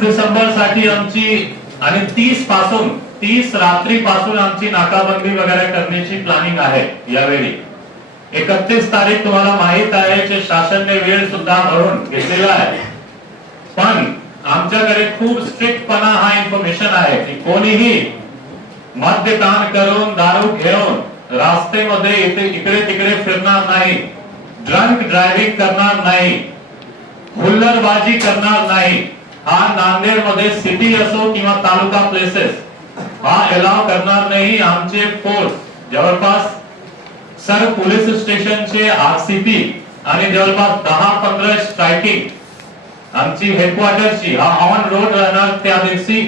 डिसेंबर साठी आमची आणि तीस पासून तीस रात्री पासून आमची नाकाबंदी वगैरे करण्याची प्लॅनिंग आहे यावेळी एकतीस तारीख तुम्हाला माहित आहे जे शासनने वेळ सुद्धा भरून घेतलेला आहे पण आमच्याकडे खूप स्ट्रिक्टपणा हा इन्फॉर्मेशन आहे की कोणीही मद्यपान करून दारू घेऊन रास्तेमध्ये इथे इकडे तिकडे फिरणार नाही ड्रंक ड्रायव्हिंग करणार नाही हुल्लरबाजी करणार नाही हा नांदेड मध्ये सिटी असो किंवा तालुका प्लेसेस हा अलाव करणार नाही आमचे फोर्स जवळपास सर पोलीस स्टेशनचे आरसीपी आणि जवळपास दहा पंधरा स्ट्रायकिंग आमची हेडक्वार्टरची हा ऑन रोड राहणार त्या दिवशी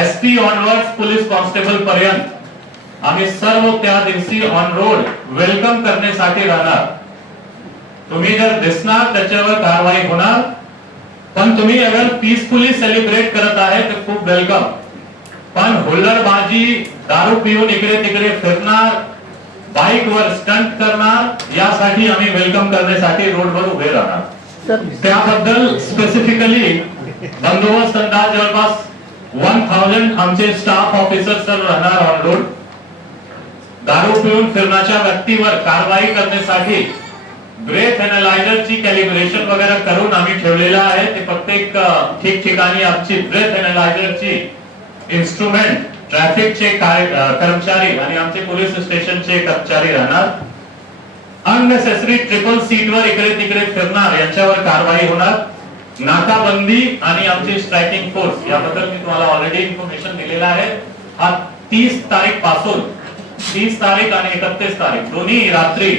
S P onward police constable पर्यंत आम्ही सर्व त्या दिवशी ऑन रोड वेलकम करण्यासाठी राहणार तुम्ही जर दिसणार त्याच्यावर कारवाई होणार पण तुम्ही अगर पीसफुली सेलिब्रेट करत आहे तर खूप वेलकम पण हुल्लडबाजी दारू पिऊन इकडे तिकडे फिरणार बाईक वर स्टंट करणार यासाठी आम्ही वेलकम करण्यासाठी रोडवर उभे राहणार त्याबद्दल स्पेसिफिकली बंदोबस्त अंदाज जवळपास वन थाउजंड आमचे स्टाफ ऑफिसर सर राहणार ऑन रोड दारू पिऊन फिरण्याच्या व्यक्तीवर कारवाई करण्यासाठी ब्रेथ ची कॅलिब्रेशन वगैरे करून आम्ही ठेवलेलं आहे ते प्रत्येक ठिकठिकाणी आमची ब्रेथ अनालायझरची इन्स्ट्रुमेंट ट्रॅफिकचे कर्मचारी आणि आमचे पोलीस स्टेशनचे कर्मचारी राहणार अननेसेसरी ट्रिपल सीट वर इकडे तिकडे फिरणार यांच्यावर कारवाई होणार नाकाबंदी आणि आमची स्ट्रायकिंग फोर्स याबद्दल मी तुम्हाला ऑलरेडी इन्फॉर्मेशन दिलेला आहे हा तीस तारीख पासून तीस तारीख आणि एकतीस तारीख दोन्ही रात्री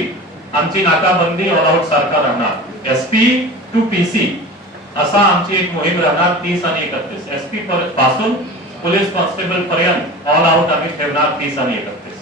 आमची नाकाबंदी ऑल आउट सारखा राहणार एसपी टू पीसी असा आमची एक मोहीम राहणार तीस आणि एकतीस एसपी पासून पोलीस कॉन्स्टेबल पर्यंत ऑल आउट आम्ही ठेवणार तीस आणि एकतीस